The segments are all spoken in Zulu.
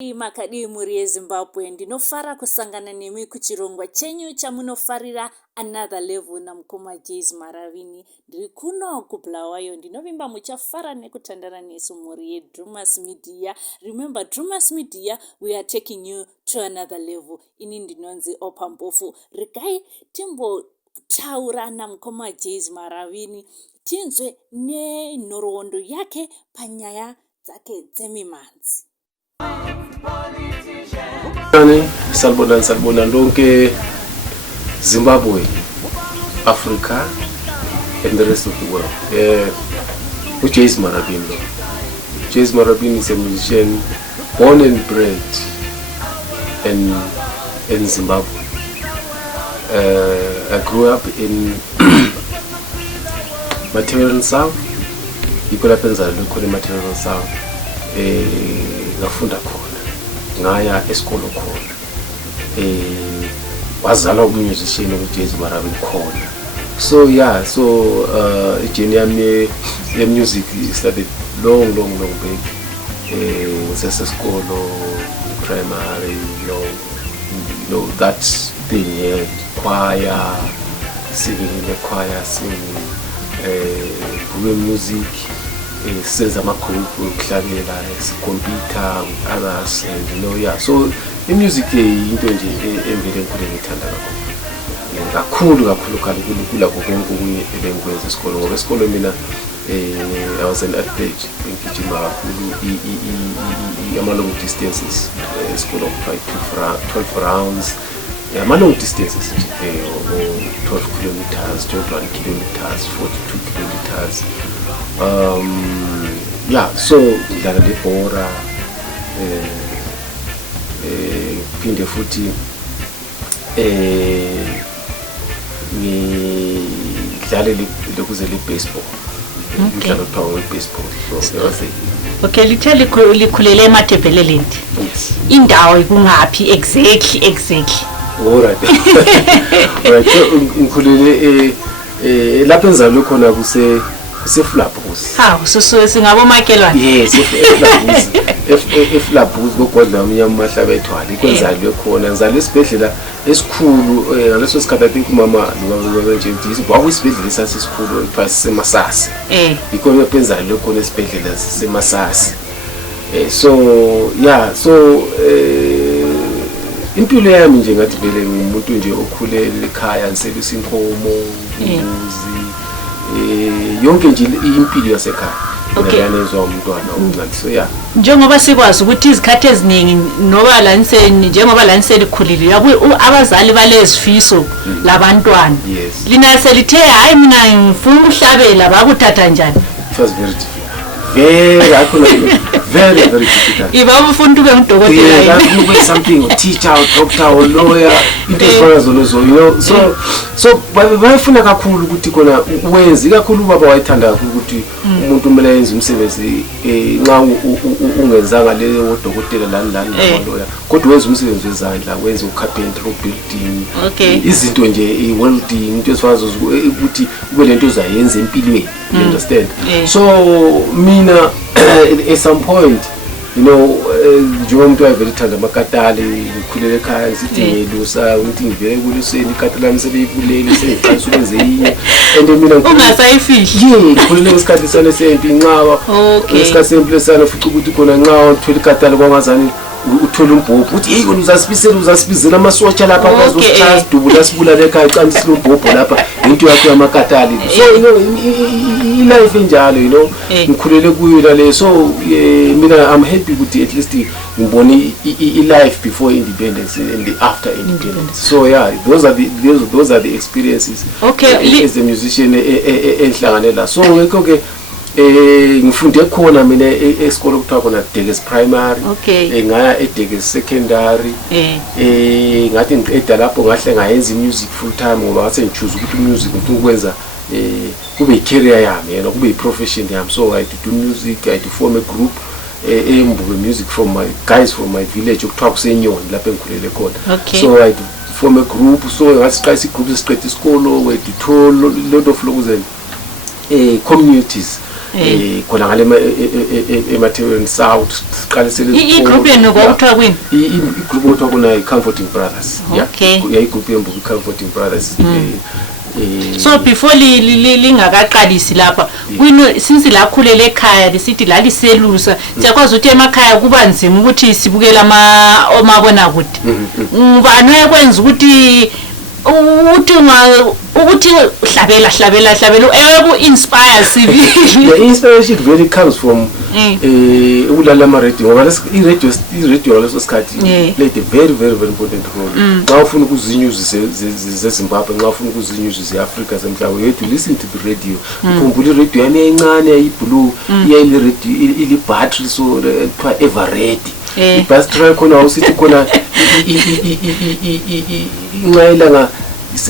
Makadi muri yeZimbabwe ndinofara kusangana nemi kuchirongwa chenyu chamunofarira another level namukoma Jeys Marabini. Ndiri kuno kuBulawayo ndinovimba muchafara nekutandara nesu muri yeDrewmas Media. Remember, Drewmas Media, we are taking you to another level. Ini ndinonzi opambofu regai timbo taura namukoma Jeys Marabini tinzwe nenhoroondo yake panyaya dzake dzemimanzi. Salbona lonke Zimbabwe, Africa, and the rest of the world. Jeys Marabini. Jeys Marabini is a musician born and bred in Zimbabwe. I grew up in Material South. People happen to look at Material South. Ngafunda khona ngaya esikolo khona wazalwa umusician uJeys Marabini khona. So journey yami music started long back sesikolo primary, you know that thing, choir, singing in the choir, singing music. Senza magroup ukuhlabelela computer others, and so the music into nje emvele enkulu ngithanda kakhulu kula konke ebengikwenza esikolo ngoba esikolo mina I was an athlete ngigijima kakhulu ama long distances esikolo of 12 rounds long distances 12 kilometers, 21 kilometers, 42 kilometers. So ngidlala lebhora phinde futhi ngidlale lokuze le-baseball. Ngidlala uthawa baseball. Okay, lithele likhulele eMatabeleland. Yes. Indawo ikungaphi exactly? Alright. So ngikhulele lapho enzalo khona kuseflabus. Hawu so singabo makelwane. Yes, eflabus kogodla umnyama mahlaba ethwala ikwenzalo khona ngizalo esibhedlela esikhulu ngaleso sikhathi I think umama nje ndithi kwakuyisibhedlela sasikhulu ekuthiwa semasasi. Ikona phezalo khona esibhedlela semasasi. Impilo yami nje ngathi vele ngumuntu nje okhulele ekhaya ngiselisa inkomo, imbuzi, yonke nje impilo yasekhaya. Ngiyanezwa umntwana omncane. Njengoba sikwazi ukuthi izikhathi eziningi noba njengoba laniselikhulile yabu abazali balezifiso labantwana. Lina selithe hayi mina ngifuna ukuhlabela bakuthatha njani? It was very difficult. Very difficult. If I want to be a doctor, something, a teacher, or doctor, or lawyer, so bayifuna kakhulu ukuthi kona wenzi kakhulu baba wayithanda ukuthi umuntu kumele yenze umsebenzi nxa ungenzanga leyo odokotela lani lawyer kodwa wenza umsebenzi wezandla wenza ucarpentry, building, izinto nje welding, into esifazo ukuthi kube lento ozayenza empilweni, you understand? So mina at some point, njengomuntu wayevele amakatali ngikhulele ekhaya sithi ngelusa ukuthi ngivele kuluseni ikatala selivulele sengiqalisa ukwenza yini and mina ungasayifihli ngikhulele ngesikhathi sane sempi nqaba ngesikhathi sempi sana futhi ukuthi khona nqa uthola ikatala kwangazani uthola umbhobho uthi hey wena uzasibizela amasotsha lapha bazochaza dubula sibulale ekhaya qanti silombhobho lapha into yakho yamakatali. So life enjalo ngikhulele kuyo le. So mina I'm happy ukuthi at least ngibone life before independence and the after independence. So those are the experiences as a musician enhlanganela. So ngeke ngifunde khona mina esikolo kuthiwa khona Jeys primary, ngaya Jeys secondary, ngathi ngiqeda lapho ngahle ngayenza music full time ngoba ngathi ngichoose ukuthi music ukwenza kube i-career yami kube i-profession yami. So I had to do music, I had to form a group embuke music from my guys from my village okuthiwa kusenyoni lapho engikhulele khona. So I had to form a group, so ngasiqalisa igroup esiqeda isikolo, we had to tour lot of locals and communities khona ngale emathebeni south siqalisele igroup yenu kwakuthiwa kwini igroup okuthiwa kuna Comforting Brothers igroup yembuku Comforting Brothers. So before lingakaqalisi lapha kwini since la khulele ekhaya lisithi laliselusa siyakwazi ukuthi emakhaya kuba nzima ukuthi sibukela omabona kude ngubani ekwenza ukuthi hlabela ku inspire civil. The inspiration really comes from ulala radio ngoba i-radio leso sikhathi played a very very very important role. Xa ufuna ukuzinews zeZimbabwe, xa ufuna ukuzinews zeAfrica zemhlaba, you have to listen to the radio. Ukhumbula i-radio yami encane yayiblue iyayile radio ili battery so kuthiwa everready. Ibhasitri khona usithi khona inqayelanga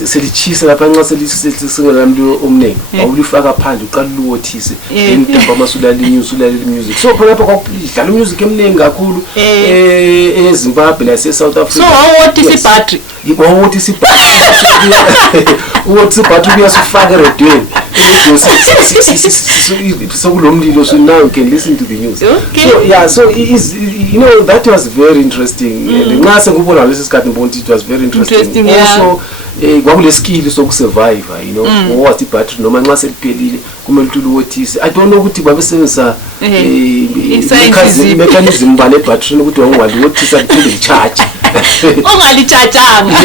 selichisa lapha nxa selisingelamntu omningi awulifaka phandle uqala uwothise entamba amasulali music so khona lapha kwakudlala music eminingi kakhulu eZimbabwe nase-South Africa. So awothisa ibattery wawothisa ibattery kuyasufaka eredweni sokulomlilo so now you can listen to the news. So yeah, so you know that was very interesting. Nxa sengubona lesi sikhathi ngibona it was very interesting. Also kwakule skill sokusurvive, you know, what ibattery noma nxa seliphelile kumele ukuthi uwothise. I don't know ukuthi babesebenzisa mechanism bale battery ukuthi wangaliwothisa kuphinde charge ongalichajanga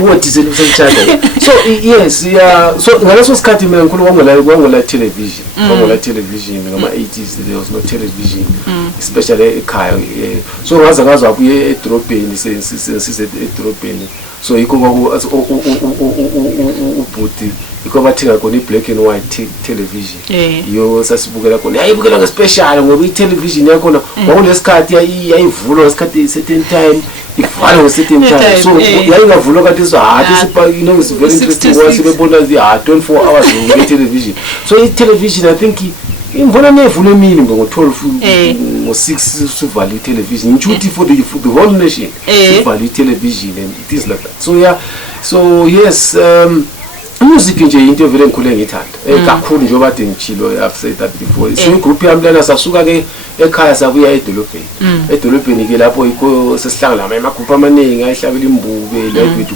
uwothise charge. So yes, yeah, so ngaleso sikhathi mina ngikhulu kwangela television ngama 80s there was no television especially ekhaya. So ngazakazwa abuye edrobheni sise edrobheni so yiko ubhuti yiko bathenga khona i-black and white television yo sasibukela khona yayibukela ngespecial ngoba i-television yakhona kwakulesikhathi yayivulwa ngesikhathi certain time ivala nge-certain time so yayingavulwa kanti so you know it's very interesting ngoba sibebona 24 hours nge-television. So i-television I think imvona nevule emini ngo-12 ngo-6 sivale i-television ngishuthi for the whole nation sivale i-television and it is like that. So yeah, so yes, music nje into vele ngikhule ngithanda kakhulu nje obade ngitshilo I've said that before. So igroup yami lana sasuka ke ekhaya sabuya edolobheni ke lapho yikho sesihlangana amagroup amaningi ayihlabela imbube like to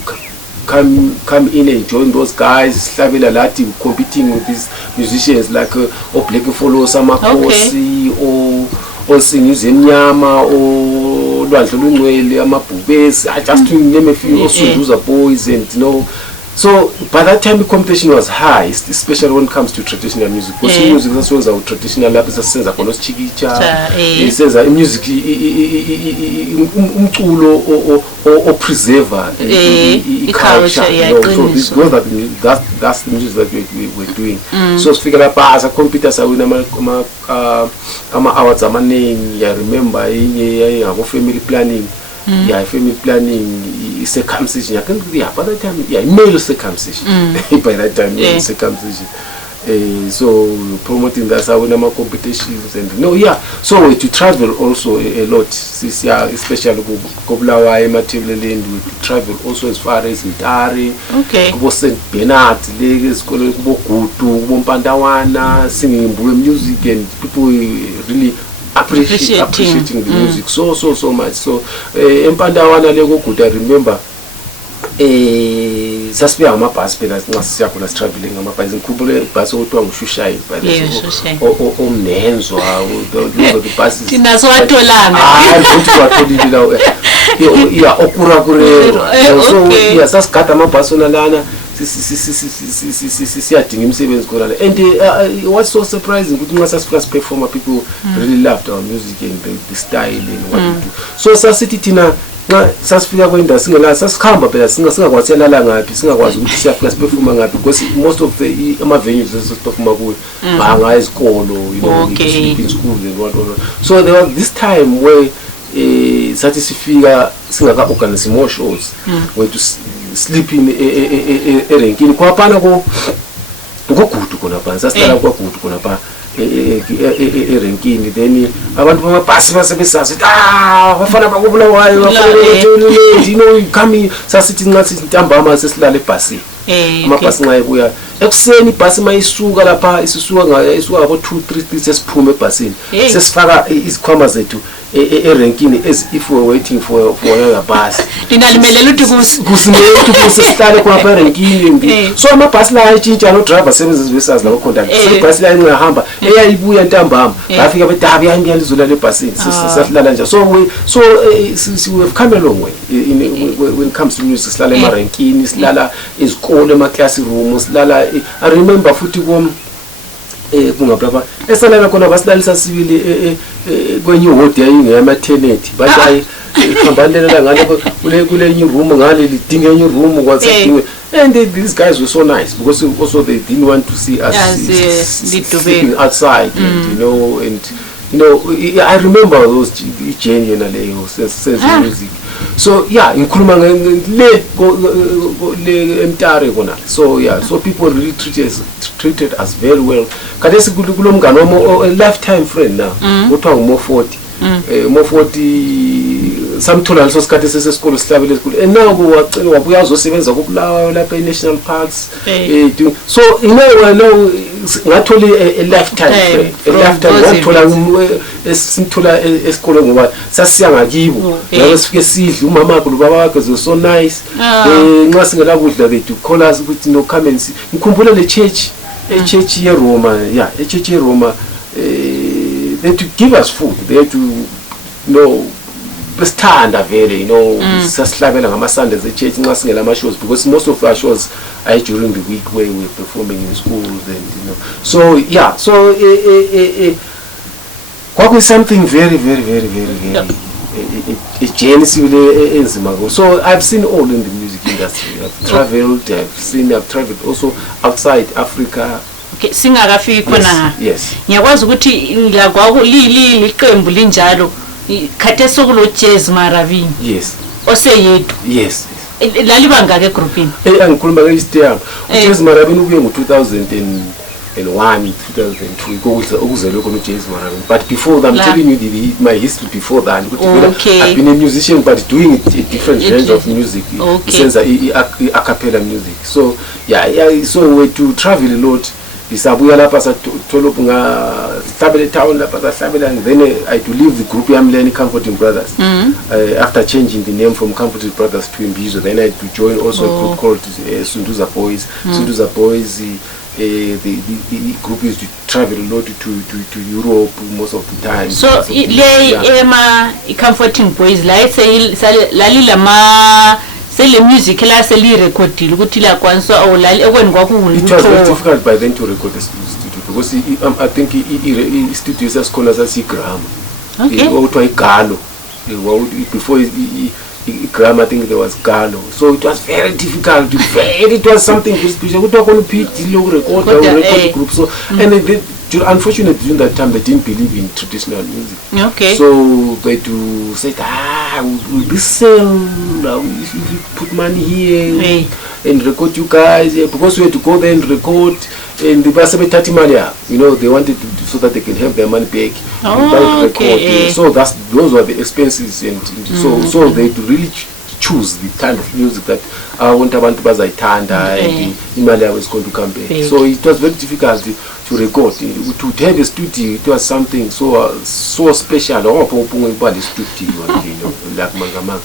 come in and join those guys sihlabela lathi competing with these musicians like Black Follows amakhosi o Singize Emnyama o Lwandle Lungcwele amabhubesi just to name a few Osunduza Boys and you know. So by that time the competition was high, especially when it comes to traditional music. Because music is our traditional lab senza khona sichikicha senza music umculo o preserver culture, you know. So that's the music that we're doing. So sifika lapha as a competitors awina ama awards amaningi. I remember yabo family planning. Yeah, family planning, circumcision. I think by that time, male circumcision. By that time, male circumcision. So promoting that our competitions and so to travel also a lot. This year, especially Koblawa, Matilda we travel also as far as Itari, St. Bernard, Lagos, Kutu, Mpandawana, singing music, and people really appreciating the music so much. So Mpandawana Lego could I remember sasibe amabhasi phela ngasiyakho traveling amabhasi ngikhumbule ibhasi okuthiwa nguShushai omnenzwa the buses thina siwatholanga ukuthi watholile lawo okurakurero so sasigada amabhasi onalana siyadinga imisebenzi khona and what's so surprising ukuthi nxa sasifika performer people really loved our music and the style and what we do. So sasithi thina nxa sasifika kwenda singela sasikhamba phela singakwazi yalala ngapi singakwazi ukuthi siyafika siperforma ngapi because most of the ama venues sesiperforma kuwe banga izikolo, you know, in school and what. So there was this time where sathi sifika singaka organize more shows where to sleep in erenkini kwaphana ngogudu khona phansi sasihlala kwagudu khona pha erenkini then abantu bamabhasi basebesazi bafana bakubulawayo you know coming sasithi nxa sintambama sesilala ebhasini amabhasi nxa ebuya ekuseni ibhasi mayisuka lapha isisuka ngabo 2-3 sesiphume ebhasini sesifaka izikhwama zethu erenkini as if we were waiting for your bus. Ndinalimelela ukuthi kusimele ukuthi sihlale khona erenkini. So amabhasi la ayitshintsha no driver services wesazi la contact. So ibhasi la ingahamba eyayibuya ntambama bafika bedabi yami lizola lebhasini sisahlala nje. So we have come a long way when it comes to music. Sihlala emarenkini, sihlala ezikole ema classroom, sihlala I remember futhi kungababa esalana khona basilalisa sibili kwenye ward yayinge maternity bathi ikhambalela ngale kule new room ngale lidinga enye room kwathi and these guys were so nice because also they didn't want to see us sitting outside and I remember those genuinely sense music. So yeah, inkhuluma le emtare kona. So yeah, so people really treated us very well. Kadesi kulomngane wami a lifetime friend now. Kuthiwa ngumo 40. Mo 40 samthola leso sikhathi sesesikole sihlabele esikhulu. And now wabuya azosebenza kubulawa lapha e-national parks. So now ngathola a lifetime friend. A lifetime simthola esikole ngoba sasiya ngakibo. Ngabe sifike sidle umama wakhe ubaba wakhe was so nice. Nxa singela kudla they do call us ukuthi no come and see. Ngikhumbula le church ye-Roma, yeah, a church ye-Roma. They had to give us food. They had to, stand very, saslabela ngama Sundays at church nxa singela ama shows because most of our shows are during the week where we're performing in schools and So yeah, so what was something very genuinely enzima. So I've seen all in the music industry. I've traveled also outside Africa. Okay, singakafiki khona. Yes. Ngiyakwazi ukuthi la liqembu linjalo khathe sokulo Jeys Marabini. Yes. Oseyethu. Yes. Lalibanga ke groupini. Angikhuluma ke isteam. Jeys Marabini ubuye ngo 2001, 2002 ukuzelwe khona Jeys Marabini. But before that, I'm telling you my history before that. I've been a musician but doing a different range of music. Since a cappella music. So yeah, so we to travel a lot. Isabuya lapha sathola hlabele town lapha sahlabela and then I had to leave the group yami Comforting Brothers after changing the name from Comforting Brothers to Imbizo. Then I had to join also a group called Sunduza Boys. Sunduza Boys the group used to travel a lot to Europe most of the time. So le Comforting Boys la lalilama the music la seli recordile ukuthi la kwanso awulali ekweni kwakuwulu. It was very difficult by then to record the studio because I think studio sasikhola sasigram. Okay. Okuthiwa igalo. Before Gram, I think there was Galo. So it was very difficult. It was something very special. We talk on record group. So and unfortunately during that time they didn't believe in traditional music. Okay. So they to say will this sell? If you put money here and record you guys, because we had to go there and record and the Basabetati Malia, they wanted to so that they can have their money back. Okay. So those were the expenses and so they to really choose the kind of music that I want abantu bazayithanda and imali was going to come back. So it was very difficult to record. To have a studio, it was something so special. Studio, like Mangamanga.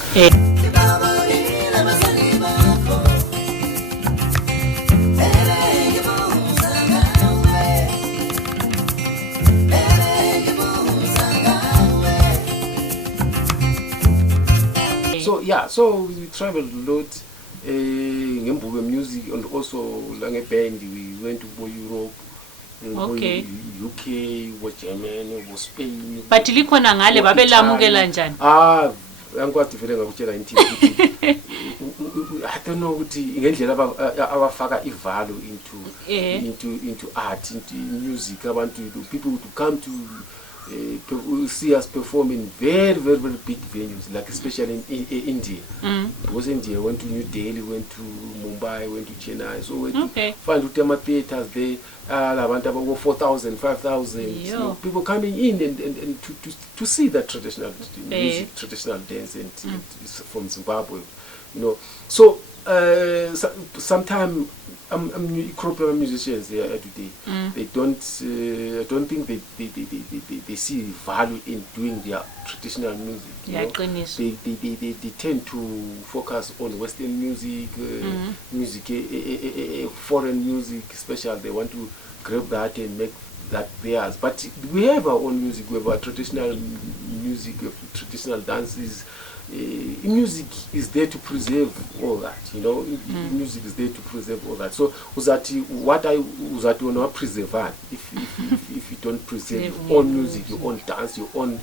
So yeah, so we traveled a lot, music and also like a band. We went to Europe, UK, Germany, Spain. But likhona ngale babelamukela njani? Angikwazi vele ngakutshela I don't know ukuthi ngendlela abafaka ivalo into art, into music. People to come to see us perform in very big venues, like especially in India. Because India went to New Delhi, went to Mumbai, went to Chennai. So we find Utama theaters there, about 4,000, 5,000 people coming in and to see that traditional music, traditional dance and from Zimbabwe. So sometimes proper musicians here today. They don't. I don't think they see value in doing their traditional music. They tend to focus on Western music, foreign music, especially. They want to grab that and make that theirs. But we have our own music. We have our traditional music, traditional dances. Music is there to preserve all that, music is there to preserve all that. So what I will not preserve if you don't preserve your own music, your own dance, your own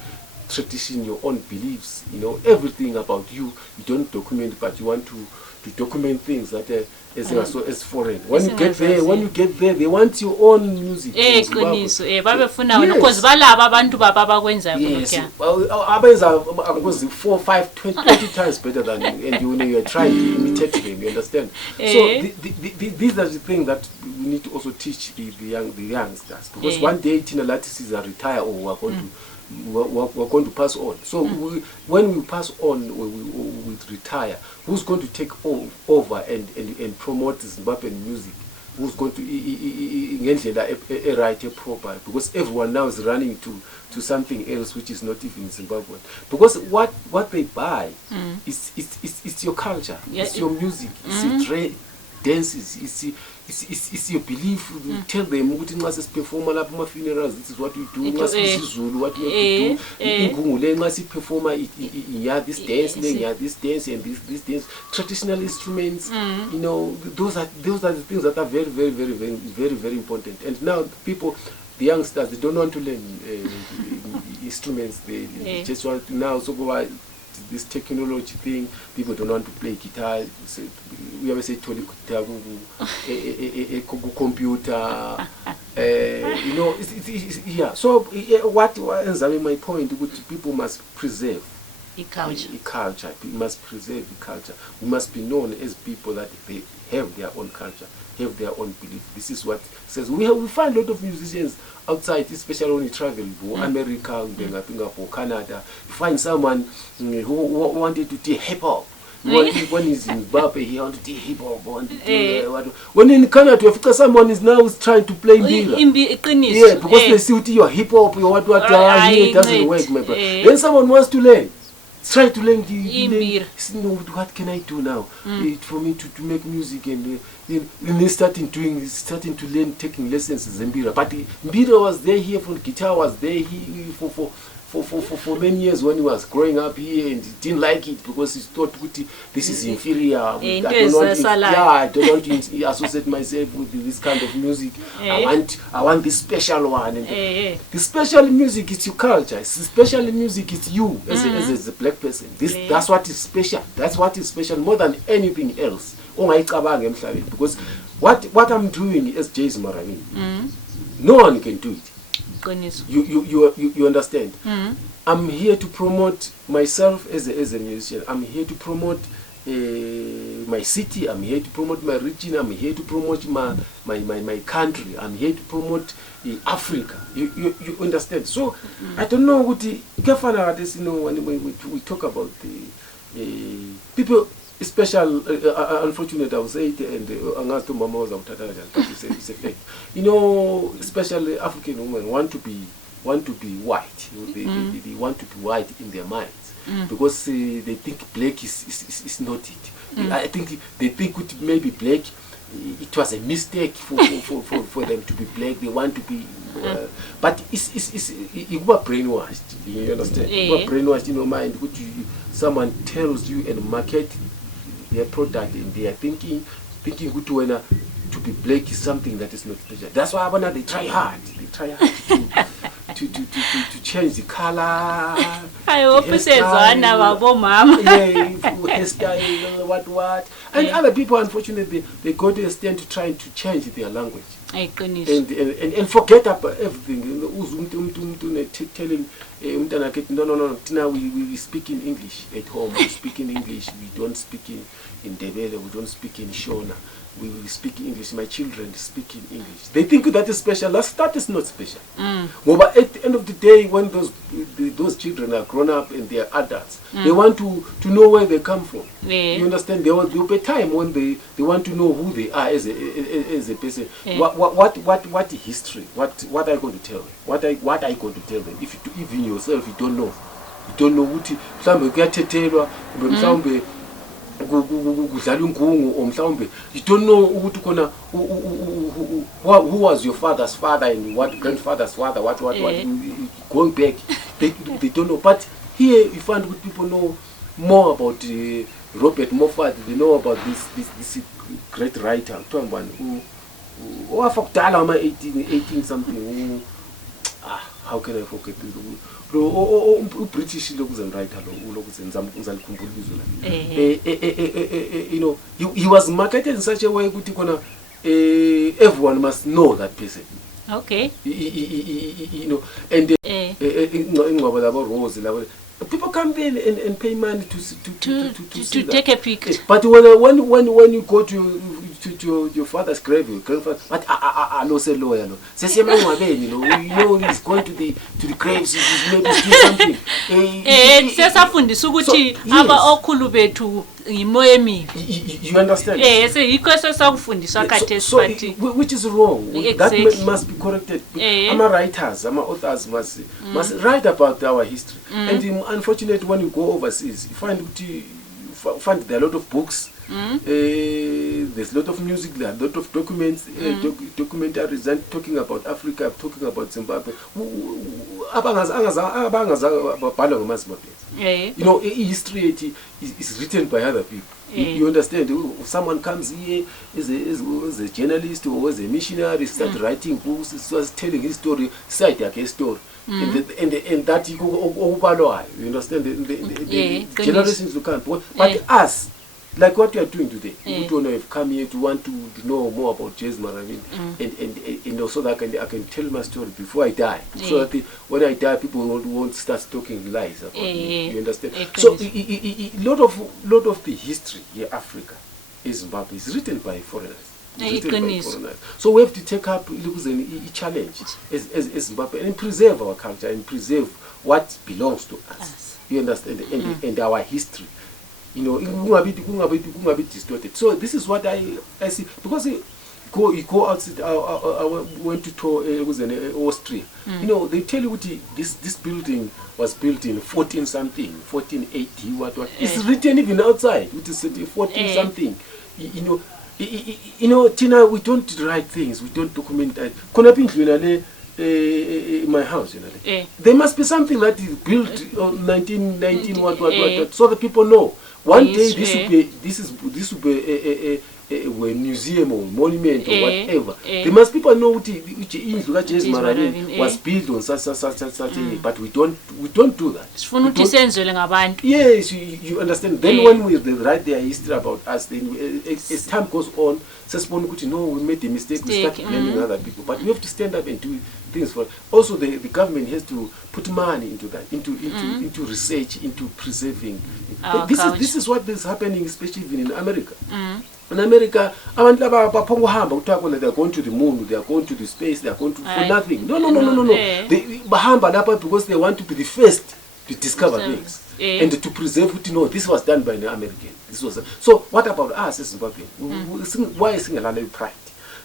tradition, your own beliefs, everything about you don't document, but you want to document things that as foreign. When you get there, they want your own music. Yes. Because balaba abantu baba bakwenza lokho. Abenza 4, 5, 20 times better than you, and you are trying to imitate them, you understand? So these are the things that we need to also teach the youngsters, because one day Tina Lattices are retire or we're going to pass on. So when we pass on, we retire. Who's going to take over and promote Zimbabwean music? Who's going to write it proper? Because everyone now is running to something else which is not even Zimbabwean. Because what they buy is your culture, it's your music, it's your dances, it's your belief. You tell them ukuthi perform at my funerals, this is what we do. What we have to do. Perform this dance, this dance, and this dance. Traditional instruments, those are the things that are very, very, very, very, very, very important. And now the youngsters, they don't want to learn instruments. They just want to now this technology thing. People don't want to play guitar. We always say guitar, computer. So what ends up in my point, which people must preserve the culture. We must preserve the culture. We must be known as people that they have their own culture, have their own belief. This is what says. We find a lot of musicians outside, especially when you travel, America, Singapore, Canada. You find someone who wanted to do hip hop. When he's in Zimbabwe, he wanted to do hip hop. When in Canada, someone is now trying to play mbira. Because they see your hip hop, your what here, it doesn't work, my brother. Then someone wants to learn. Try to learn what can I do now for me to make music, and then starting to learn, taking lessons in Mbira. But Mbira was there here, for guitar was there here for many years when he was growing up here, and he didn't like it because he thought this is inferior. I don't want to associate myself with this kind of music. I want this special one. And the special music is your culture. The special music is you as a black person. That's what is special. That's what is special more than anything else. Because what I'm doing as Jeys Marabini, no one can do it. You understand? I'm here to promote myself as a musician. I'm here to promote my city. I'm here to promote my region. I'm here to promote my country. I'm here to promote Africa. You understand? So I don't know what when we talk about the people. Special, unfortunate, I would say it, and Angas to Mama was out it's a fact. Especially African women want to be white. They want to be white in their minds because they think black is not it. I think they think maybe black. It was a mistake for them to be black. They want to be, but you were brainwashed. You understand? You were brainwashed in your mind. Which someone tells you and market their product, and they are thinking to be black is something that is not special. That's why they try hard. They try hard to change the color. I hope you say hairstyle, what. And other people, unfortunately, they go to the extent to try to change their language. And forget about everything. Telling umntana akhe no thina we speak in English at home. We speak in English. We don't speak in Ndebele. We don't speak in Shona. We speak English. My children speak in English. They think that is special. That is not special. But at the end of the day, when those children are grown up and they are adults, they want to know where they come from. You understand? There will be a time when they want to know who they are as a person. What history? What are you going to tell them? What are you going to tell them? If even yourself you don't know ukuthi mhlambe kuyathethelwa mhlambe kudlala ingungu or mhlawumbe you don't know ukuthi khona who was your father's father and what grandfather's father what going back they don't know. But here you find good people know more about Robert Moffat. They know about this great writer who wafa kudala ama 18 something how can I forget this British lokuzen writer lokuzen ngizalikhumbuza izwi la you know he was marketed in such a way ukuthi khona everyone must know that person. Okay. You know and ingcwaba labo Rose labo people come in and pay money to take a picture. But when you go to your father's grave, your grandfather, but no say lawyer no. Say you know he's going to the graves, he's maybe doing something. Sesafundisa ukuthi aba okhulu bethu imoya emibi. You understand? Yes, yikho sesakufundiswa khathesi but which is wrong. Exactly. That must be corrected. Writers, authors must write about our history. And unfortunately, when you go overseas, you find there are a lot of books. There's a lot of music, there are a lot of documents, documentaries and talking about Africa, talking about Zimbabwe. You know, history is written by other people. You understand? If someone comes here as a journalist or as a missionary, start writing books, starts telling his story, cite a story. And that you go, you understand? The generations to come. But us, like what you are doing today, you don't have come here to want to know more about Jeys Marabini, and also that I can tell my story before I die, so that when I die, people won't start talking lies about me. You understand? So a lot of the history here, Africa, Zimbabwe, is written by foreigners. So we have to take up a challenge as Zimbabwe and preserve our culture and preserve what belongs to us. You understand? And our history. You know, it distorted. So this is what I see, because you go outside. I went to tour. It was in Austria. You know, they tell you this building was built in 1480. What? It's written even outside. It is 14 something. You know, Tina, we don't write things. We don't document. My house, there must be something that is built on 1919. What? So the people know. One day this will be a museum or monument or whatever. There must people know which Jeys Marabini was built on such a but we don't do that. Yes, you understand. Then when we write their history about us, then as time goes on, we made a mistake, we start blaming other people. But we have to stand up and do things for. Also, the government has to put money into that, into research, into preserving. This is what is happening, especially even in America. In America, they are going to the moon, they are going to the space, they are going to for nothing. No. They because they want to be the first to discover things and to preserve it. This was done by an American. So what about us as Zimbabwean? Why is Singalala pride?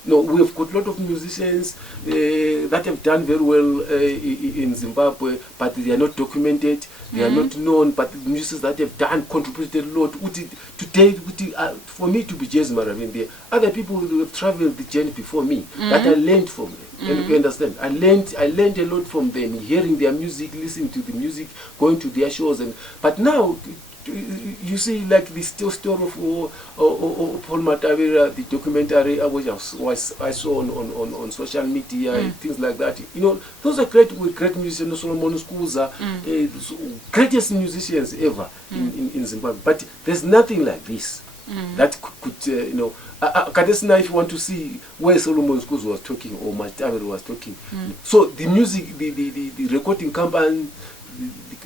No, we have got a lot of musicians that have done very well in Zimbabwe, but they are not documented, they are not known, but the musicians that have done contributed a lot. Today, for me to be Jeys Marabini, there are other people who have traveled the journey before me that I learned from them. And you understand? I learned a lot from them, hearing their music, listening to the music, going to their shows. But now, you see, like the story of Paul Matavera, the documentary I saw on social media, things like that. You know, those are great musicians. Solomon Skuza, greatest musicians ever in Zimbabwe. But there's nothing like this that could Kadesina, if you want to see where Solomon Skuza was talking or Matavera was talking. So the music, the recording company,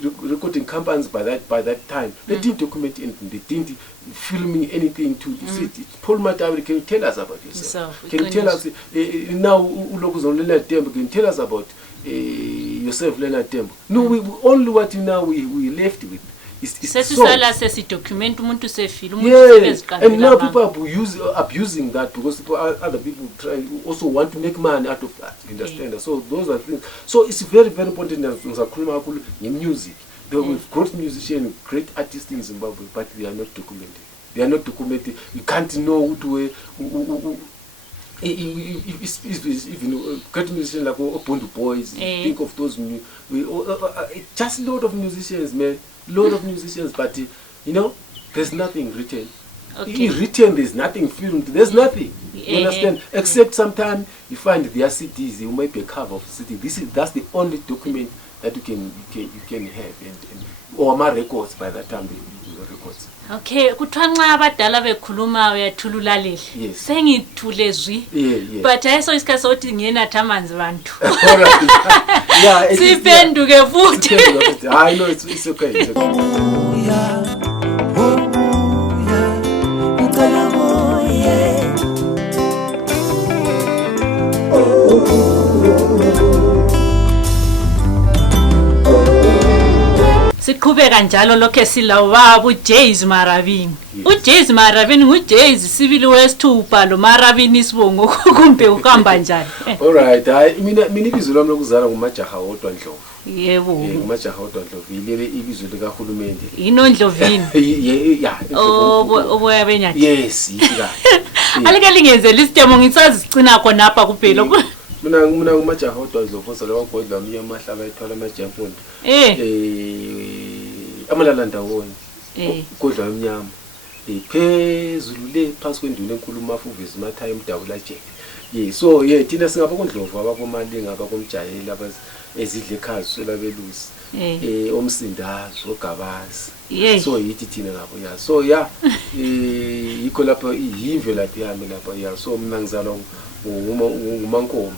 recording companies by that time, they didn't document anything. They didn't filming anything to see it. Paul Matawari, can you tell us about yourself? Can you tell us now? Can you tell us about yourself, Leonard Tembo? No, we only what now we left with. Yeah, and now people are abusing that because other people also want to make money out of that. You understand? So those are things. So it's very, very important in music. There were great musicians, great artists in Zimbabwe, but they are not documented. They are not documented. You can't know who even great musicians like Opondu Boys. Think of those. Just a lot of musicians, man. Lot of musicians, but there's nothing written. Written, there's nothing filmed, there's nothing. You understand? Except sometimes you find their CDs, you might be a cover of CD. That's the only document that you can have, or my records by that time. Records. Okay, kuthiwa abadala bekhuluma uyathululalile. Sengithulezwi. But ayiso isikhathi sokuthi ngiyenatha amanzi bantu. Yeah, siphenduke futhi. I know it's okay. It's okay. Siqhubeka njalo lokho silawa uJeys Marabini. uJeys Marabini nguJeys sibili wesithupha lo Marabini isibongo kumbe ukamba njani? Alright, mina ibizo lami lokuzala ngumajaha wodwa Ndlovu. Yebo. Ngumajaha wodwa Ndlovu. Ilele ibizo lika Hulumende. Inondlovini. Yeah. Oboya benyathi. Yes, yika. Alike lingenzela isitemo ngisazi sicina khona apha kuphela. Mina ngumajaha wodwa Ndlovu ozalwa kwaGodla umnye amahlaba ethola amajampondo. Amalala ndawonye. Kodwa omnyama. Phezulu le phansi kwenduna enkulu mafuvezi mathayi emdabula jeke. So thina singaba koNdlovu abakomalinga abakomjayela ezidle ekhazi swelabelusi. Omsindazo ogabazi. So yithi thina ngabo so yikho lapha iyimve lapha yami lapha so mina ngizalwa ngumankomo.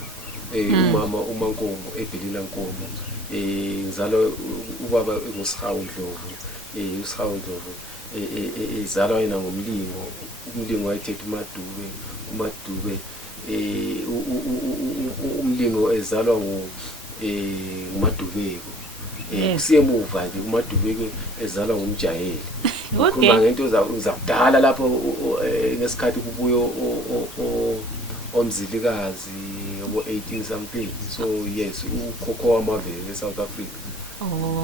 Umama umankomo eBhelila Nkomo. Ngizalwa ubaba nguSihawu Ndlovu. uSihawu Ndlovu izalwa yena umlingo wayethetha uMadube umlingo ezalwa nguMadubeko. Kusemuva nje uMadubeko ezalwa ngumjayeli. Kuba ngento zakudala lapho ngesikhathi kubuyo omzilikazi obo 18 something. So yes, ukhokho wamavele eSouth Africa.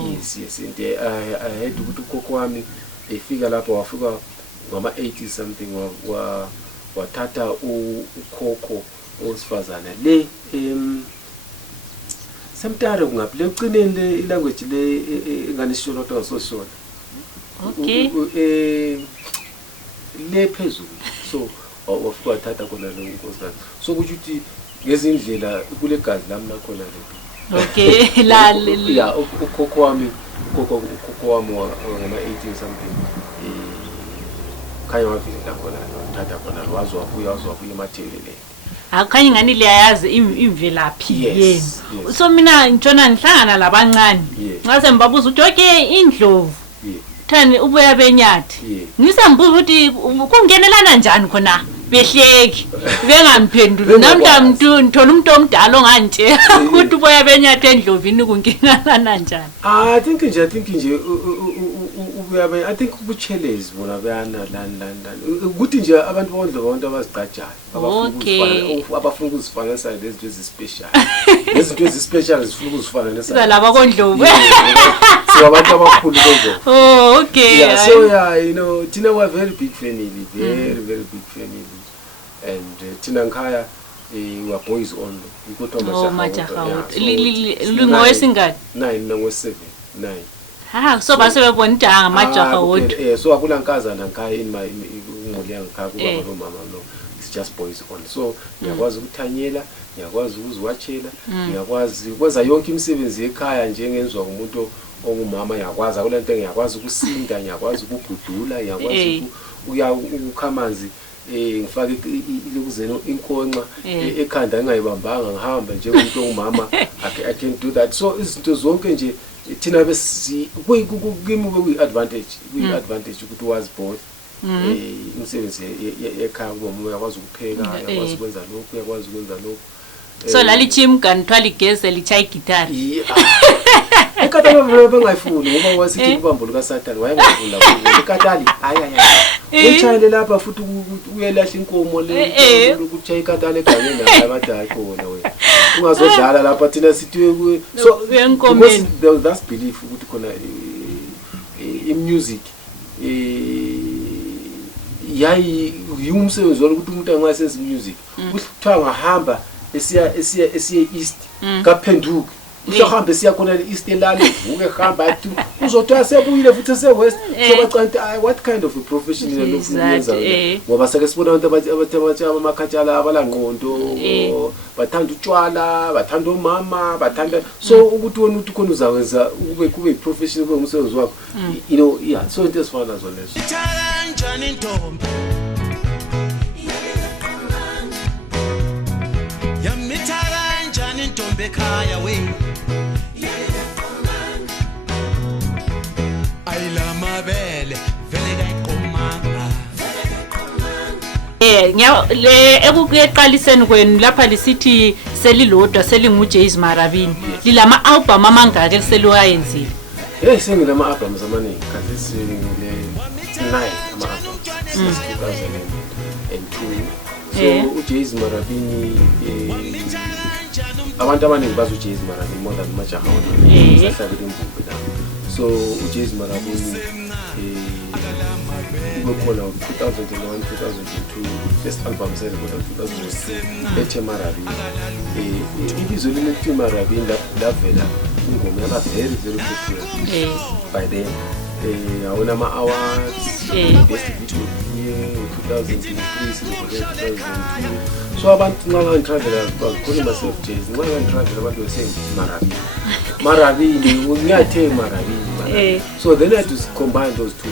Yes, and I had ukuthi ukhokho wami efika lapho wafika ngama 80 something wathatha ukhokho osifazana le semtare kungaphile ucinele ilanguage le enganisho lodwa sosona. Le phezulu so wafika wathatha khona lo nkosikazi so kuthi uthi ngezindlela kule gazi lami lakhona le. Okay, la yeah, ukhokho wami ngama 18 something. Khaya wavela khona wathatha khona wazowabuya emathelele. Akukhanyi ngani liyayazi imvelaphi yenu. So mina ngitshona ngihlangana labancane. Ngase ngibabuza ukuthi okay Indlovu. Thani ubuya benyathi. Ngisambuza ukuthi kungenelana njani khona behleki bengamphenduli namntu ngithola umuntu omdala ongantshela ukuthi ubuya benyathi eNdlovini kungenelana njani. I think nje ubuya I think ubuchelezi bona bayana lani ukuthi nje abantu bondlo abantu abazigcajayo abafuna ukuzifanisa lezinto ezespecial lezinto ezespecial zifuna ukuzifana nesana laba koNdlovu so abantu abakhulu konke. Okay. Yeah, so Tina was very big family, very big family. And Tina Nkaya were boys only. We go to Majaha. Lingo singa 9 no 7 9. So base bebonta Majaha wodwa. So akula nkazana Nkaya in my ngoli yangikhaya kuba mama no. It's just boys only. So ngiyakwazi ukuthanyela, ngiyakwazi ukuziwatshela, ngiyakwazi kwenza yonke imisebenzi ekhaya njengenzwa umuntu ongumama yakwazi akulento ngiyakwazi ukusinda ngiyakwazi ukugudula ngiyakwazi ukukhamanzi ngifake ilokuzena inkonxa ekhanda engayibambanga ngihamba njengomuntu ongumama I can do that. So izinto zonke nje thina besi kimi advantage ukuthi wazi both imisebenzi ekhaya ngoba uyakwazi ukupheka uyakwazi ukwenza lokho uyakwazi ukwenza lokho. So lali chim kanthwala igeze lichaya igitari. Ekatali bengayifuni ngoba wasithi kubambo luka Satan wayengafuna ekatali uchayele lapha futhi uyelahla inkomo le ukuchaya ikatali eganyeni abadala khona wena ungazodlala lapha thina sithi so because that's belief ukuthi khona in music yayi umsebenzi ukuthi umuntu angasenza music kuthiwa ngahamba esiya east kaphenduka uzohamba siya khona east elale uke hamba athi uzothiwa sebuyile futhi sewest so bacanta what kind of a professional lokuyenza ngoba sake sibona abantu abamakhathala abalangqondo bathanda utshwala bathanda umama bathanda so ukuthi wena uthi khona uzawenza kube professional ngomsebenzi wakho you know yeah so it is fun as well as bekhaya we ayila mabele vele kayiqomanga le ekuqaliseni kwenu lapha lisithi selilodwa selingu Jeys Marabini lilama album amangaki liseliwayenzile sengilama albums amaningi kathi singile 9 ama albums since 2002 so Jeys Marabini abantu abaningi bazi Jeys Marabini more than majaha sahlabile imbumbe la so Jeys Marabini ukukhona 2001 2002 first album sale ngo 2002 ethi Marabini ibizo leli Marabini lavela ingoma yaba very popular by then awona ama awards best video year 2003 2002 so abantu nxa travelers bakhona myself Jeys nxa traveler abantu bese Marabini ngiyathe Marabini so then I had to combine those two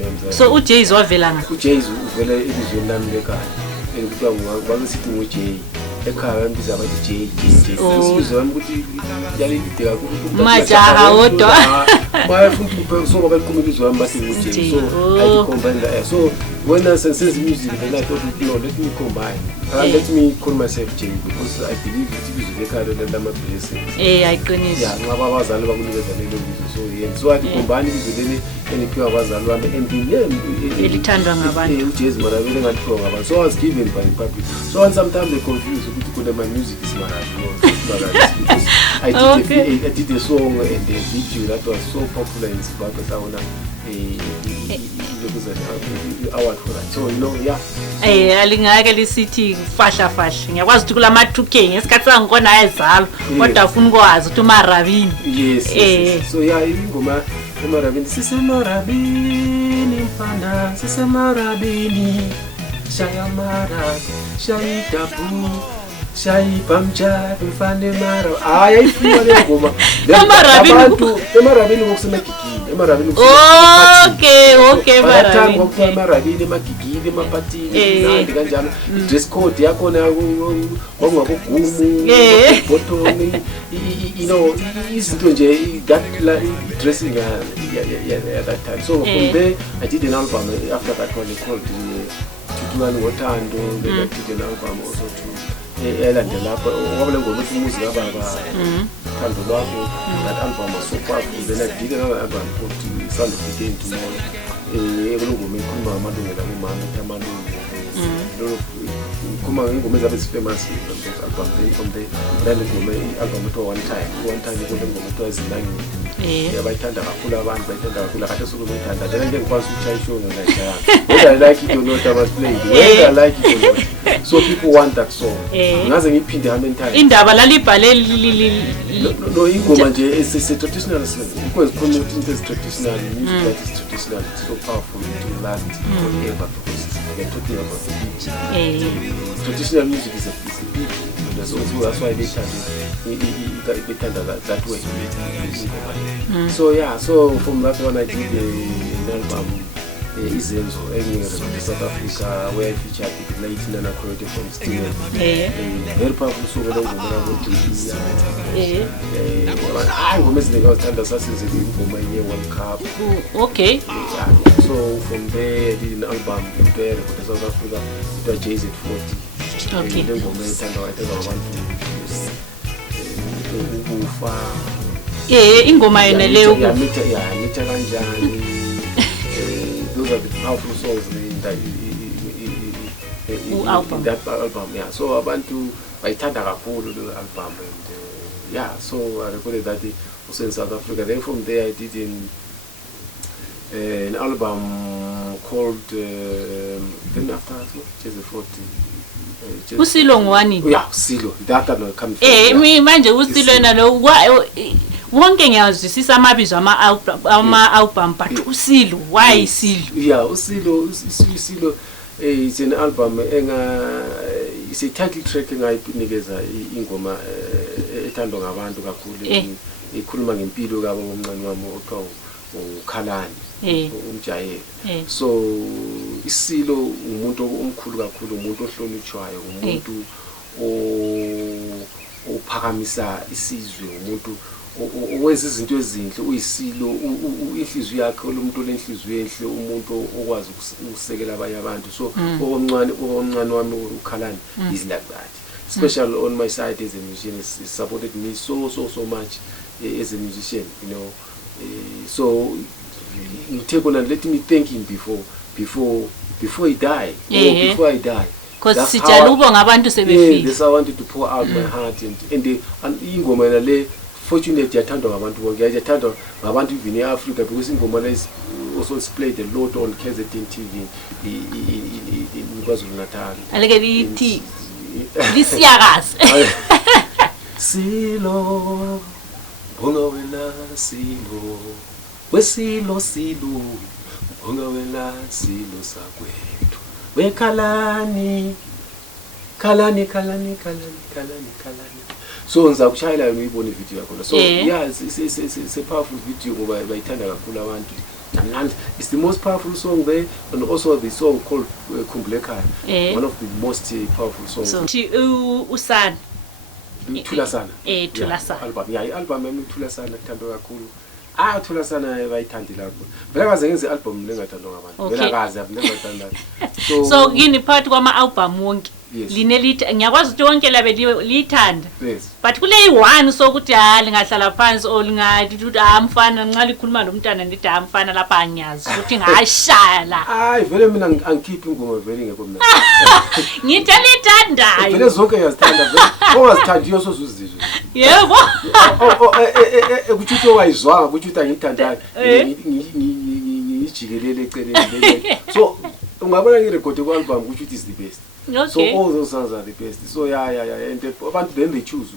names so uJeys wavela nga uJeys uvela ibizweni lami lekhaya ekuthiwa ngabasithi nguJay ekhaya ngibiza abathi Jeys isibizo wami ukuthi yalide kakhulu majaha wodwa bayafuna ukuthi so bayiqhuma ibizwe wami bathi nguJay so I combine that so when I sense music then I thought no let me combine let me call myself Jay because I believe ukuthi ibizwe lekhaya lama blessing ayiqinisa yeah ngoba abazali bakunikeza lelo bizwe so I combine ibizwe leli eniphiwa abazali bami elithandwa ngabantu uJeys Marabini ngathiwa ngabantu so I was given by the public so sometimes they confuse ukuthi kodwa my music is Marabini because I did a song and the video that was so popular in Zimbabwe sauna award for that so you know yeah alingake lisithi fahla ngiyakwazi ukuthi kulama 2K ngesikhathi sangikona ayizalo kodwa ufuna ukwazi ukuthi Marabini yes so yeah ingoma Marabini Marabini mfana Marabini shayitapu shayipamcha mfane mara ayifuna le ngoma Marabini ngokusemagigini Marabini okay Marabini magigini mapatini nandi kanjalo dress code yakho na wangabogumu bottom you know izinto nje that dressing at that time so from there I did an album after that one called Tutuani Wotando then I did an album also to elandela lapho ngoba lengoma ukuthi umuzi kababa thando lwakho that album was so powerful then I did another album called Sound of the Day Tomorrow ngoma ikhuluma ngamalungelo omama amalungelo kuma ngoma ezabe famous album from the then ngoma album to one time ngoma to izinangi yabayithanda kakhulu abantu bayithanda kakhulu kade sokuzoyithanda then ngikwazi ukuchaya show ngayishaya whether I like it or not I must play it whether I like it or not so people want that song ngaze ngiphinde how many times indaba lalibhale no ingoma nje is traditional because promoting into traditional music that is traditional it's so powerful to last forever because we're talking about the beat traditional music is a beat that's why they tend that way so yeah so from that one I did an album izenzo engirepresent South Africa where I featured the late Nana Korete from Still. Very powerful song ngoma yabo Jeys. Ngoma eziningi awuzithanda sasenze ingoma ye World Cup. Okay. So from there I did an album there for South Africa to Jeys at 40. Okay. Ngoma ethanda abantu ukufa. Ingoma yona leyo Yamita kanjani. Those are the powerful songs in that album. Yeah, so abantu bayithanda kakhulu the album, and yeah, so I recorded that also in South Africa. Then from there I did an album called then after Jeys 40. Usilo ngwani? Yeah, Usilo. That one comes from. Manje Usilo nalo wonke ngiyazwisisa amabizo ama-album but Usilo, why Usilo? Yeah, Usilo it's an album it's a title track engayinikeza ingoma ethandwa ngabantu kakhulu ikhuluma ngempilo kabo ngomncane wami othiwa uKhalani umjayeli. So Usilo umuntu omkhulu kakhulu, umuntu ohlonitshwayo, umuntu ophakamisa isizwe, umuntu owenza izinto ezinhle, uyisilo inhliziyo yakhe umuntu olenhliziyo enhle, umuntu okwazi ukusekela abanye abantu. So omncane wami uKhalani is like that, especially on my side as a musician. He supported me so much as a musician, you know. So let me thank him before he died. Before I die. Because sijalubo ngabantu sebefile. Yes, I wanted to pour out my heart and ingoma le fortunate yathandwa ngabantu bonke, yathandwa ngabantu even eAfrica, because ingoma le is also displayed a lot on KZN TV in KwaZulu-Natal. Aleke lithi lisiyakazi. Silo bonga wena silo wesilo bonga wena silo sakwethu wekhalani khalani. So ngizakushayela ngiyibone video yakho. So yeah, it's a powerful video ngoba bayithanda kakhulu abantu. And it's the most powerful song there, and also the song called Kumbuleka, one of the most powerful songs. So usana Thulasana. Thulasana. Album. Yeah, album yami Thulasana ethandwa kakhulu. Thulasana bayithandile kakhulu. Vela kaze ngenze album lengathandwa ngabantu. Vela kaze abengathanda. So yini part kwama album wonke line lithi ngiyakwazi ukuthi wonke labe lithanda. Yes. But kule one so ukuthi lingahlala phansi olingathi ukuthi amfana nxa likhuluma lo mntana ndithi amfana lapha angiyazi ukuthi ngashaya la. Vele mina angikhiphi ingoma vele ngekho mina. Ngithi lithandayo. Vele zonke ngiyazithanda vele. Ongazithandiyo sozuzizwe. Yebo. Ukuthi wayizwanga ukuthi angithandayo. Ngijikelele eceleni. So ungabona ngirekhode ku-album ukuthi it is the best. Okay. So all those songs are the best. So yeah. And abantu then they choose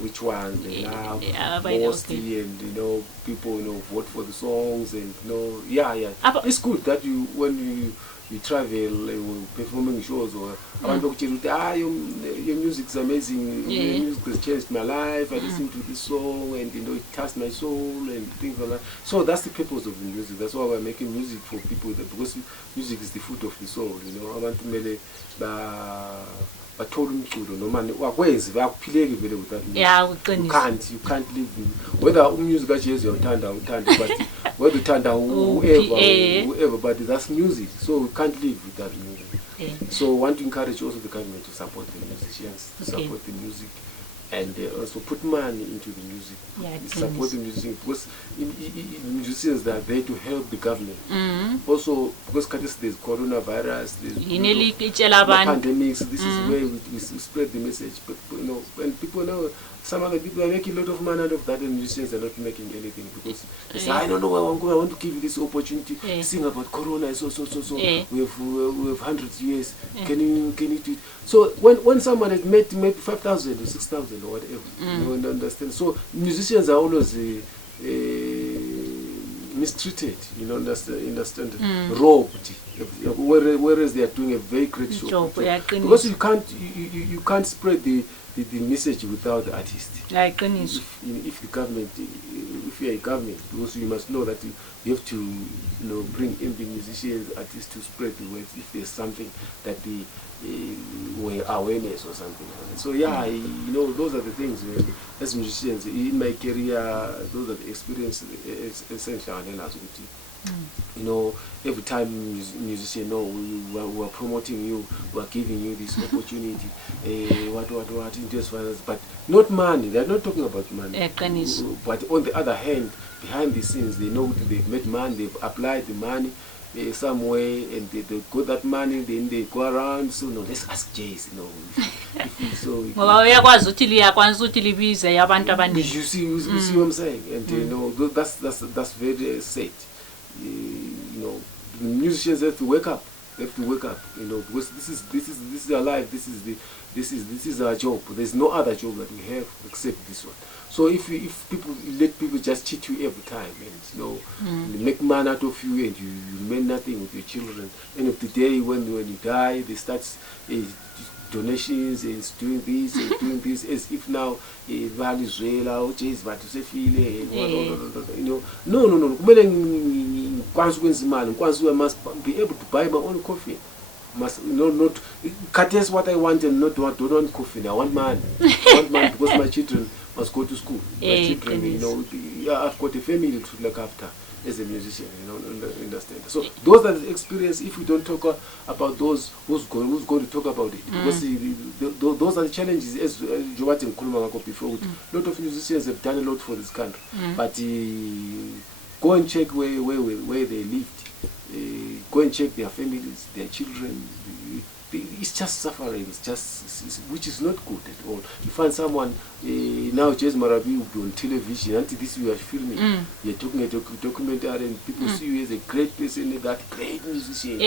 which one they love mostly, and people vote for the songs, and it's good that when you travel performing shows or abantu bakutshela your music is amazing, your music has changed my life, I listen to this song and it touched my soul and things like that. So that's the purpose of the music. That's why we're making music for people, because music is the food of the soul, abantu kumele bathola umculo noma wakwenzi bayakuphileki vele with that music. You can't live whether music kaJeys uyathanda but whether uthanda whoever, but that's music, so you can't live with that music. So I want to encourage also the government to support the musicians, to support the music, and also put money into the music, support the music, because musicians are there to help the government. Also, because there's coronavirus, there's pandemics, this is where we spread the message. But when people know, some other people are making a lot of money out of that, and musicians are not making anything, because they say, I don't know, I want to give you this opportunity, sing about corona, so. We have 100 years. Can you do it? So when someone has made 5,000 or 6,000 or whatever, you understand. So musicians are always mistreated, understand, robbed, whereas they are doing a very great job. Because you can't spread the message without the artist. If the government, if if you are a government, also you must know that you have to bring in the musicians at least to spread the word if there's something that the awareness or something. So yeah, those are the things. As musicians in my career, those are the experiences essential. Every time musician, we are promoting you, we are giving you this opportunity, what interest finance, but not money. They are not talking about money. But on the other hand, behind the scenes, they know that they've made money, they've applied the money some way, and they got that money, then they go around. So no, let's ask Jeys. You see what I'm saying? And that's very sad. The musicians have to wake up. They have to wake up, because this is our life. This is our job. There's no other job that we have except this one. So if people let people just cheat you every time, and they make money out of you, and you mean nothing with your children. End of the day, when you die, they start donations and doing this and doing this as if now Venezuela or Jeys but to say no. I must be able to buy my own coffee. Must not cut is what I want and don't want coffee. I want money. Because my children must go to school. My children, I've got a family to look after as a musician, understand. So those are the experience. If we don't talk about those, who's going to talk about it? Because those are the challenges. As Jowat and Kulumangako before, a lot of musicians have done a lot for this country. But go and check where they lived. Go and check their families, their children. It's just suffering. Which is not good at all. You find someone now, Jeys Marabini will be on television. Until this we are filming, you're talking a documentary, and people see you as a great person, that great musician.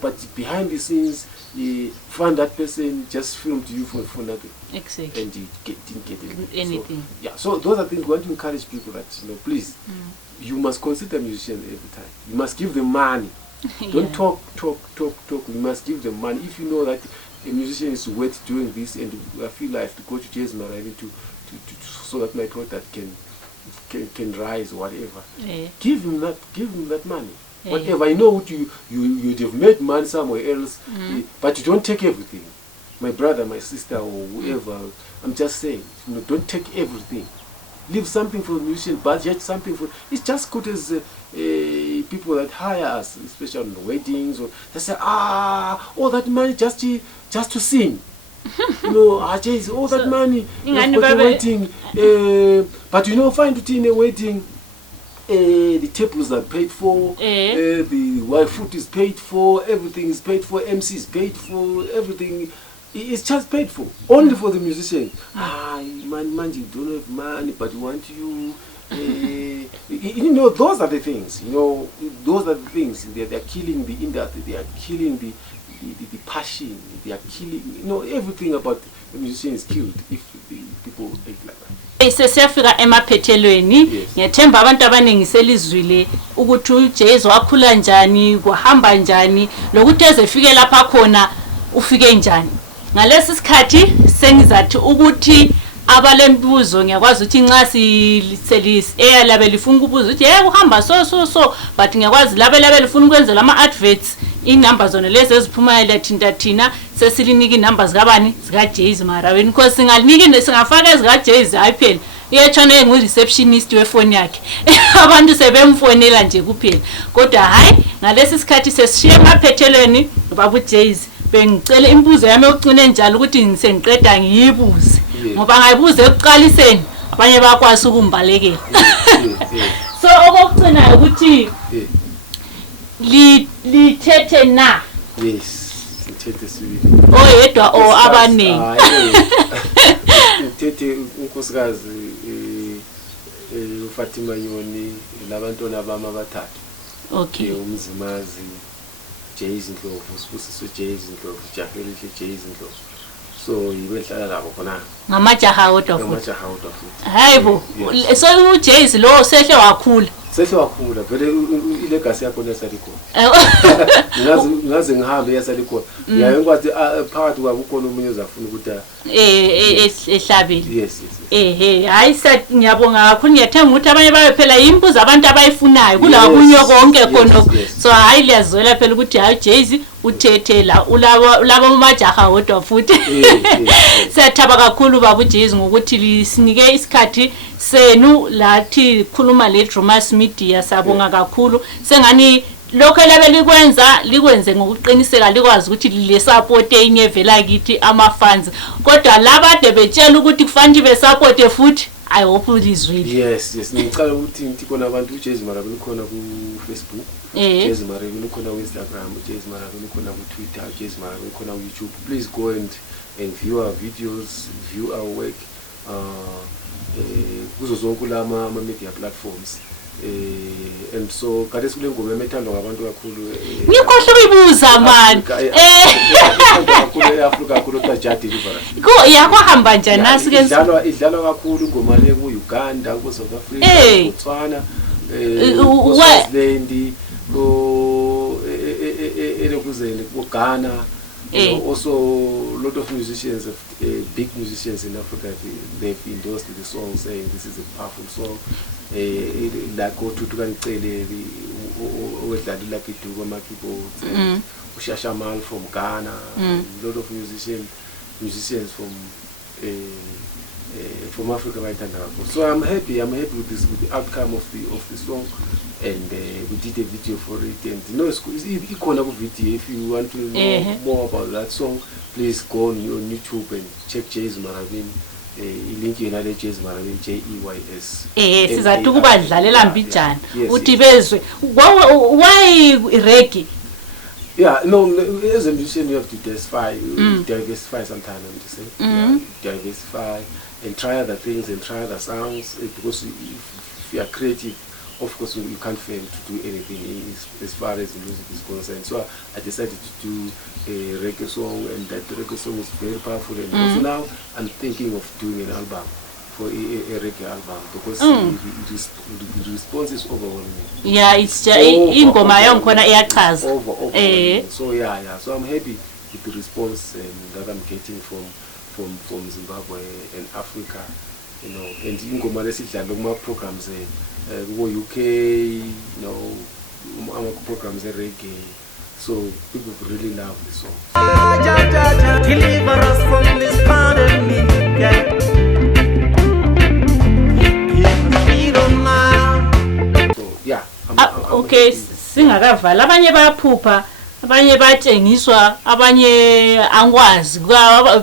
But behind the scenes, you find that person just filmed you for nothing. Exactly. And you didn't get anything. So those are things we want to encourage people that please, you must consider musicians every time. You must give them money. Don't talk. You must give them money. If you know that a musician is worth doing this, and I feel like I have to go to Jeys Marabini to so that my product can rise or whatever. Give him that money. Whatever. I know you'd have made money somewhere else, but you don't take everything. My brother, my sister, or whoever. I'm just saying, don't take everything. Leave something for the musician, budget something for. It's just good as people that hire us, especially on the weddings, or they say, all that money just to sing. Jeys, all that money for the wedding. But find it in a wedding. The tables are paid for, the wife food is paid for, everything is paid for, MC is paid for, everything. It's just paid for, only for the musician. Man, you don't have money, but we want you. Those are the things. Those are the things. They are killing the industry. They are killing the passion. They are killing. Everything about the musician is killed if the people act like that. Sesiyafika emaphethelweni ngiyathemba abantu abaningi selizwile ukuthi uJeys wakhula njani, kuhamba njani, lokuthi ezefike lapha khona ufike njani. Ngalesi sikhathi sengizathi ukuthi abalembuzo ngiyakwazi ukuthi nxa siselis labe lifuna ukubuza ukuthi uhamba so but ngiyakwazi labe lifuna ukwenzela ama adverts inamba zona lezi eziphumayo lathinta thina sesiliniki inamba zikabani zika Jeys Marabini because singaliniki singafaka ezika Jeys hayiphela iyetshona engu receptionist wefoni yakhe abantu sebemfonela nje kuphela kodwa hayi ngalesi sikhathi sesishiye emaphethelweni babu Jeys bengicela imbuzo yami yokucina njalo ukuthi ngisengiqeda ngiyibuze ngoba ngayibuze ekuqaliseni abanye bakwazi ukumbalekela so okokucina ukuthi lithethe na lithethe sibili oyedwa o abaningi lithethe unkosikazi uFatima Nyoni labantwana bama abathathu umzimazi Jeys Ndlovu, Sibusiso Jeys Ndlovu, Jahelihle Jeys Ndlovu. so yibehlala labo khona ngamajaha wodwa futhi ngamajaha wodwa futhi hayibo so uJeys lo sehle wakhula vele ilegacy yakho nesalikho ngaze ngihambe yasalikhona ngiyaye ngikwathi phakathi kwabo ukhona umunye uzafuna ukuthi ehlabile yes hayi ngiyabonga kakhulu ngiyathemba ukuthi abanye bayophela imbuzo abantu abayifunayo kulawa kunyo konke khona so hayi liyazwela phela ukuthi hayi Jeys uthethela ulabo majaha wodwa futhi siyathaba kakhulu baba uJeys ngokuthi lisinike isikhathi senu lathi khuluma le Drewmas media sabonga kakhulu sengani lokho labe likwenze ngokuqiniseka likwazi ukuthi le support enye vela kithi ama fans kodwa labade betshela ukuthi kufanele be support futhi I hope ulizwile yes ngicela ukuthi ngikhona abantu uJeys Marabini khona ku Facebook Jeys Marabini khona ku Instagram Jeys Marabini khona ku Twitter Jeys Marabini khona ku YouTube please go and view our videos view our work kuzo zonke lama media platforms and so kade sikule ngoma emethandwa ngabantu kakhulu ngikhohle ukuyibuza man kakhulu eAfrica kakhulu uTaja Delivery yakwahamba njani nasike idlalwa kakhulu ingoma le ku Uganda ku South Africa Botswana Swaziland elokuzeni ku Ghana also a lot of musicians big musicians in Africa they've endorsed the song saying this is a powerful song like uThutu kaNiceleli owedlalela kiduka ama keyboards uShashamal from Ghana a lot of musicians from Africa right now. So I'm happy with the outcome of the song and we did a video for it and it's equal video. If you want to know more about that song please go on YouTube and check Jeys Marabini link yena Jeys Marabini Jeys sizathu kubadlalela mbijana uthi bezwe why reggae. Yeah, no, as a musician you have to diversify sometimes, I'm just saying. Diversify and try other things and try other sounds because if you are creative, of course you can't fail to do anything as far as the music is concerned. So I decided to do a reggae song and that reggae song is very powerful and also now I'm thinking of doing an album for a reggae album because the response is overwhelming. Yeah, it's just ingoma yonkhona iyachaza. So yeah. So I'm happy with the response that I'm getting from Zimbabwe and Africa, you know. And ingoma lesidlala kuma programs go UK, you know, our programs reggae. So people really love the song. Deliver us from this pandemic. Yeah. Yeah, okay, singakavala abanye bayaphupha abanye batshengiswa abanye angwazi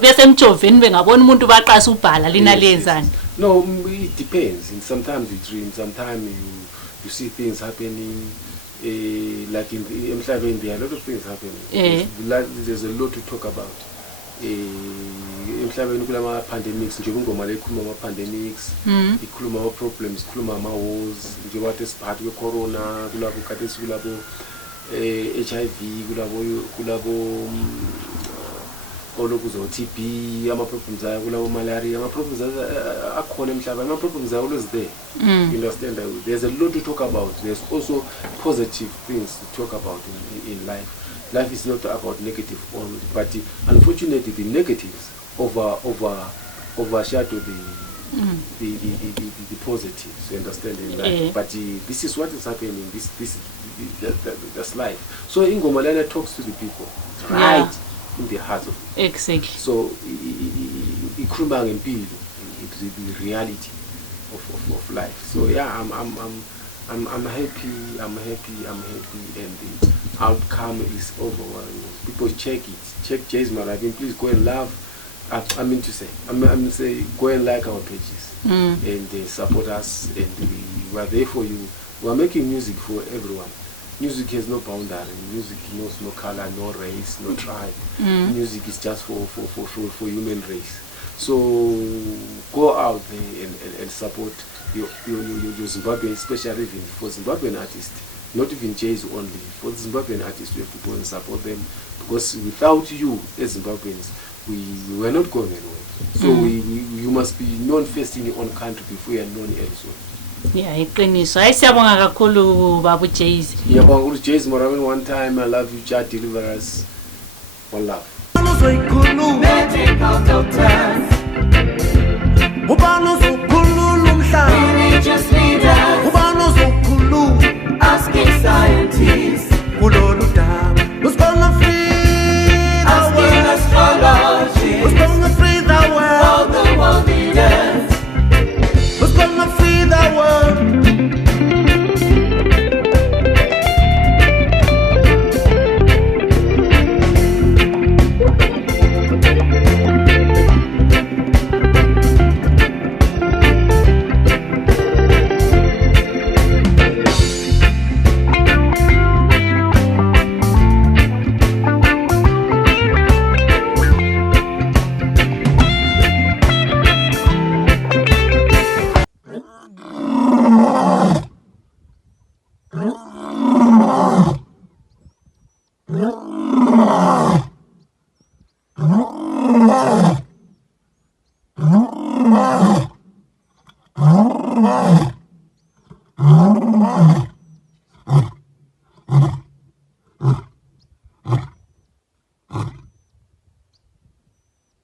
bese emjoveni bengabona umuntu baqasa ubhala lina lenzani. No, it depends. And sometimes you dream, sometimes you see things happening like in Emhlabeni there are a lot of things happening. There's a lot to talk about. Emhlabeni kulama pandemics nje kungoma lekhuluma ama pandemics ikhuluma ama problems ikhuluma ama wars nje wathi siphathi kwecorona kulabo kade sikulabo HIV kulabo olokuzo TB ama problems ayo kulabo malaria ama problems akhona emhlabeni ama problems are always there. You understand that there's a lot to talk about. There's also positive things to talk about in life. Life is not about negative only, but unfortunately the negatives overshadow the positives. You understand in life? But this is what is happening. That's life. So ingoma lena talks to the people right in the heart of it. Exactly. So ikhuluma ngempilo, the reality of life. So yeah, I'm happy, and the outcome is overwhelming. People check Jeys Marabini. Please go and love. I mean to say, go and like our pages and support us. And we are there for you. We are making music for everyone. Music has no boundary. Music knows no color, no race, no tribe. Music is just for human race. So go out there and support your Zimbabwean, especially even for Zimbabwean artists, not even Jeys only. For the Zimbabwean artists, we have to go and support them because without you as Zimbabweans, we're not going anywhere. So you must be known first in your own country before you are known elsewhere. Yeah, iqiniso. Hayi siyabonga kakhulu babu Jeys. Ngiyabonga ukuthi Jeys Marabini, one time I love you, Jah deliver us. One love. Medical doctors, religious leaders, asking scientists, asking astrology, all the world leaders. Who's gonna free the world? Oh,